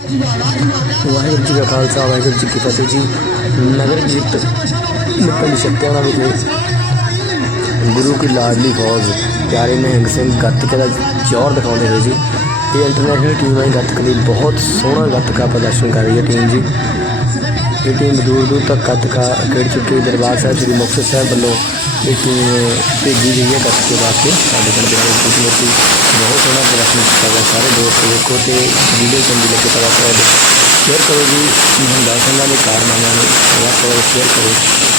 ਵਾਹਿਗੁਰੂ ਜੀ ਕਾ ਖਾਲਸਾ, ਵਾਹਿਗੁਰੂ ਜੀ ਕੀ ਫਤਿਹ ਜੀ। ਨਗਰ ਕੀਰਤਨ ਪਿੰਡ ਸ਼ਕਤਿਆਣਾ ਵਿਖੇ ਗੁਰੂ ਕੀ ਲਾਡਲੀ ਫੌਜ, ਪਿਆਰੇ ਨਿਹੰਗ ਸਿੰਘ ਗੱਤਕੇ ਦਾ ਜੋਰ ਦਿਖਾਉਂਦੇ ਹੋਏ ਜੀ। ਇਹ ਇੰਟਰਨੈਸ਼ਨਲ ਟੀਮ ਹੈ ਗੱਤਕੇ ਦੀ ਬਹੁਤ ਸੋਹਣਾ ਗੱਤਕਾ ਪ੍ਰਦਰਸ਼ਨ ਕਰ ਰਹੀ ਹੈ ਟੀਮ ਜੀ। ਇਹ ਟੀਮ ਦੂਰ ਦੂਰ ਤੱਕ ਗੱਤਕਾ ਖੇਡ ਚੁੱਕੀ ਹੈ। ਦਰਬਾਰ ਸਾਹਿਬ, ਸ੍ਰੀ ਮੁਕਤਸਰ ਸਾਹਿਬ ਵੱਲੋਂ ਇਹ ਟੀਮ ਭੇਜੀ ਗਈ ਹੈ ਗੱਤਕੇ ਵਾਸਤੇ ਸਾਡੇ ਪਿੰਡ ਦੇ ਵਿੱਚ ਤੁਸੀਂ ਬਹੁਤ ਸੋਹਣਾ ਪ੍ਰਦਰਸ਼ਨ ਕੀਤਾ ਗਿਆ। ਸਾਰੇ ਦੋਸਤ ਵੇਖੋ ਤੇ ਵੀਡੀਓ ਚੰਗੀ ਲੱਗੇ ਤਾਂ ਵੱਧ ਸ਼ੇਅਰ ਕਰੋ ਜੀ। ਹੁੰਦਾ ਸੰਗਾਂ ਦੇ ਕਾਰਨਾਮਿਆਂ ਨੂੰ ਵੱਧ ਸ਼ੇਅਰ ਕਰੋ।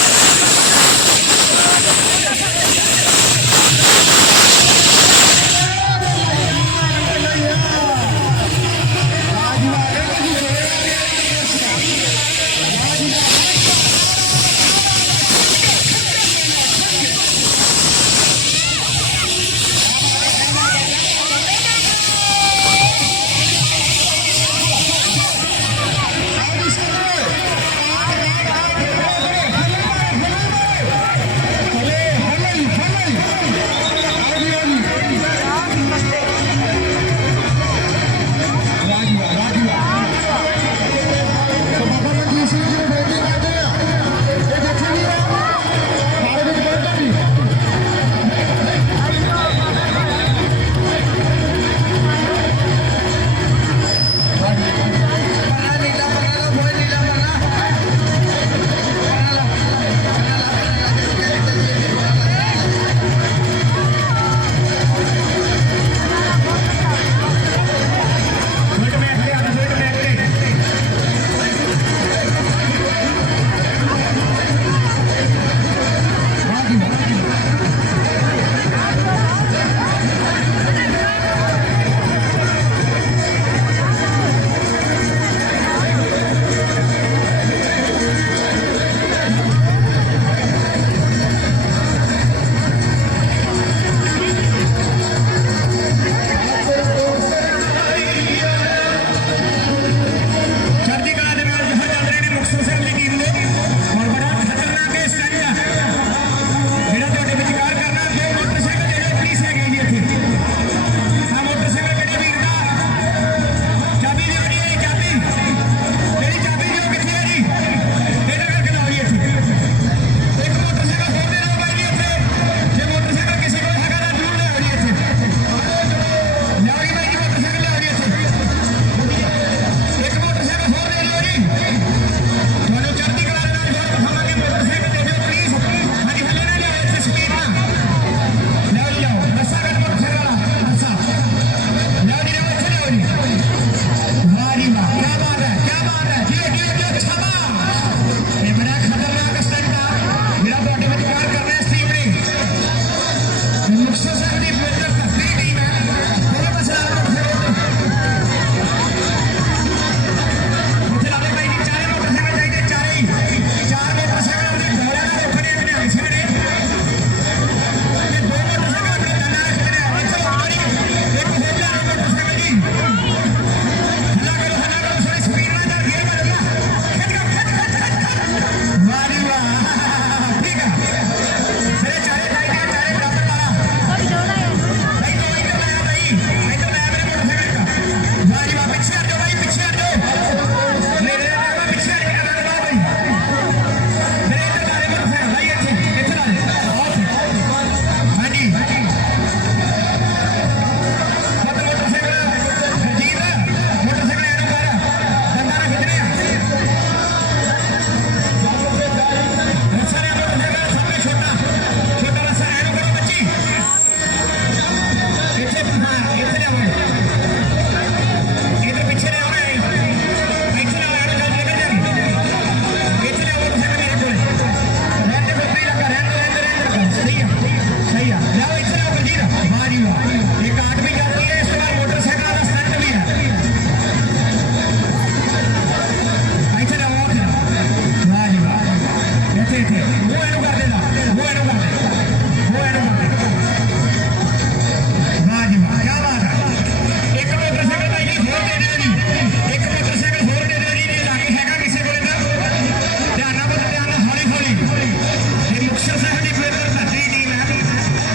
ਇੱਥੇ ਉਹ ਇਹਨੂੰ ਕਰ ਦੇਣਾ ਉਹ ਇਹਨੂੰ ਕਰ ਦੇਣਾ ਉਹ ਇਹਨੂੰ ਕਰ ਦੇਣਾ ਵਾਹ ਜੀ ਵਾਹ ਕੀ ਬਾਤ ਹੈ ਇੱਕ ਮੋਟਰਸਾਈਕਲ ਤਾਂ ਇਹ ਹੋਰ ਦੇ ਦੇਣੀ ਇੱਕ ਮੋਟਰਸਾਈਕਲ ਹੋਰ ਦੇ ਦੇਣੀ ਇਹ ਲਾਗੇ ਹੈਗਾ ਕਿਸੇ ਕੋਲੇ ਦਾ ਧਿਆਨ ਨਾਲ ਬੋਲ ਧਿਆਨ ਨਾਲ ਹੌਲੀ ਹੌਲੀ ਇਹ ਮੁਕਸ਼ਰ ਸਾਹਿਬ ਦੀ ਫਿਰ ਭੱਜੀ ਟੀਮ ਹੈ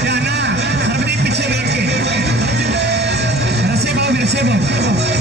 ਧਿਆਨ ਨਾਲ ਸਰਬ ਦੀ ਪਿੱਛੇ ਵੇਖ ਕੇ ਰਸੇ ਬਾਓ ਰਸੇ ਬਾਓ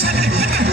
Thank you.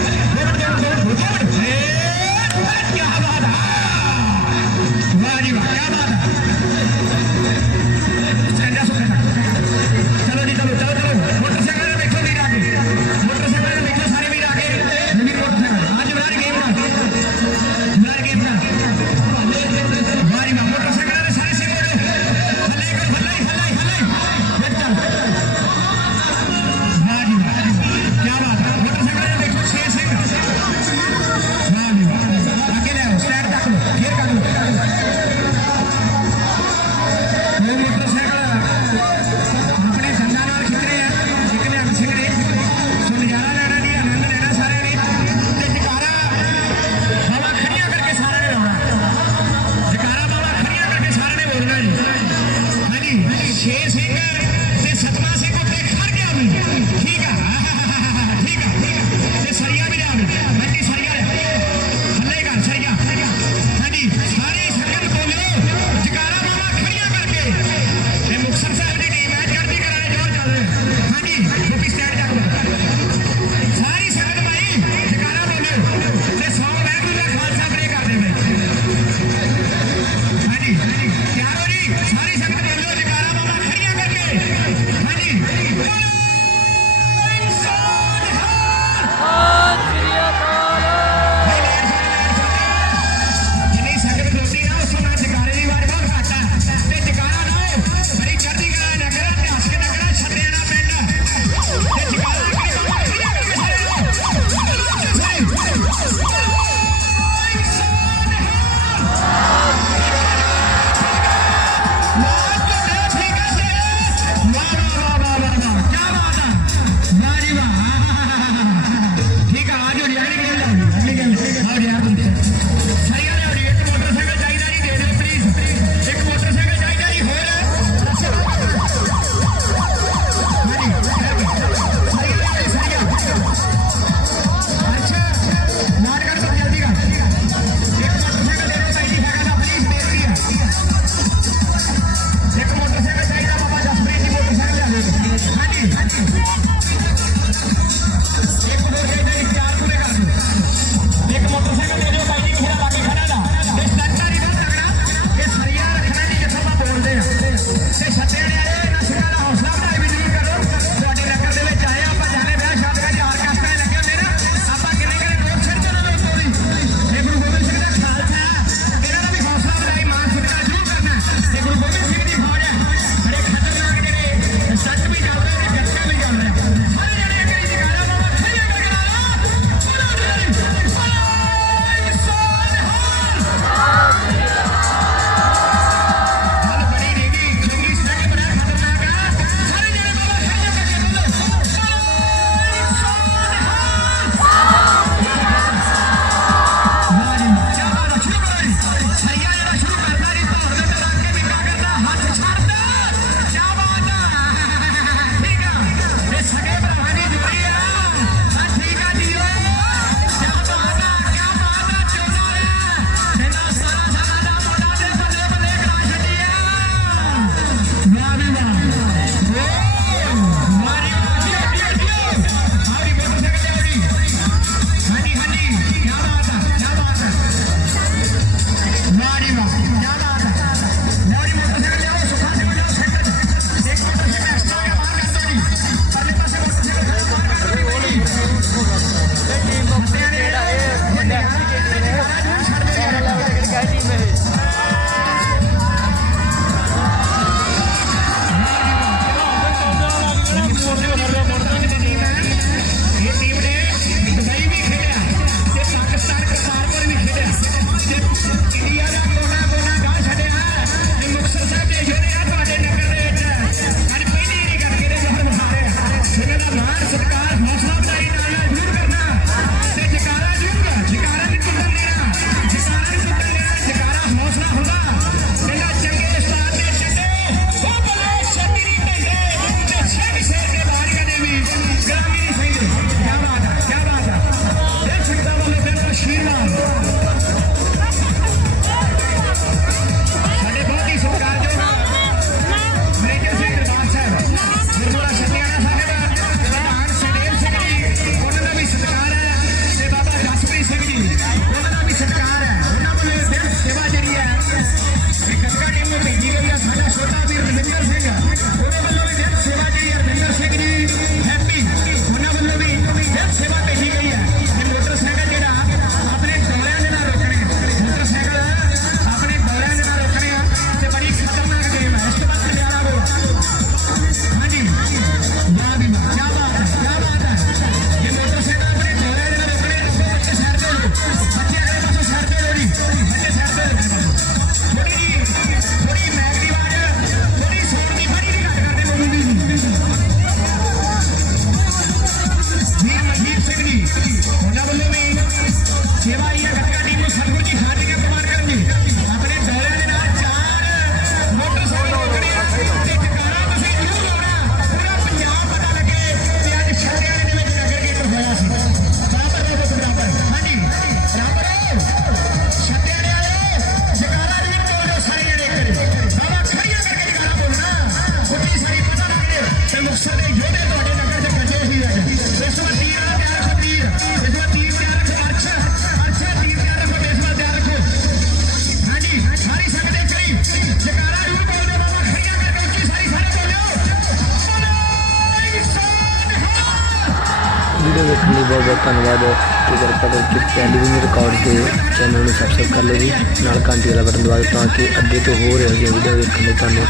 ਤੇ ਟੈਲੀਵਿਜ਼ਨ ਰਿਕਾਰਡ ਦੇ ਚੈਨਲ ਨੂੰ ਸਬਸਕ੍ਰਾਈਬ ਕਰ ਲਓ ਜੀ। ਨਾਲ ਘੰਟੀ ਵਾਲਾ ਬਟਨ ਦਬਾ ਦਿਓ ਤਾਂ ਕਿ ਅੱਗੇ ਤੋਂ ਹੋਰ ਇਹੋ ਜਿਹੀਆਂ ਵੀਡੀਓ ਦੇਖਣ ਲਈ ਤੁਹਾਨੂੰ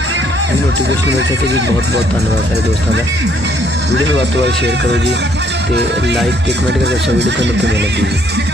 ਨੋਟੀਫਿਕੇਸ਼ਨ ਮਿਲ ਸਕੇ ਜੀ। ਬਹੁਤ ਬਹੁਤ ਧੰਨਵਾਦ ਸਾਰੇ ਦੋਸਤਾਂ ਦਾ। ਵੀਡੀਓ ਨੂੰ ਵੱਧ ਤੋਂ ਵੱਧ ਸ਼ੇਅਰ ਕਰੋ ਜੀ ਤੇ ਲਾਈਕ ਤੇ ਕਮੈਂਟ ਕਰਕੇ ਦੱਸੋ ਵੀਡੀਓ ਤੁਹਾਨੂੰ ਕਿਵੇਂ ਲੱਗੀ ਜੀ।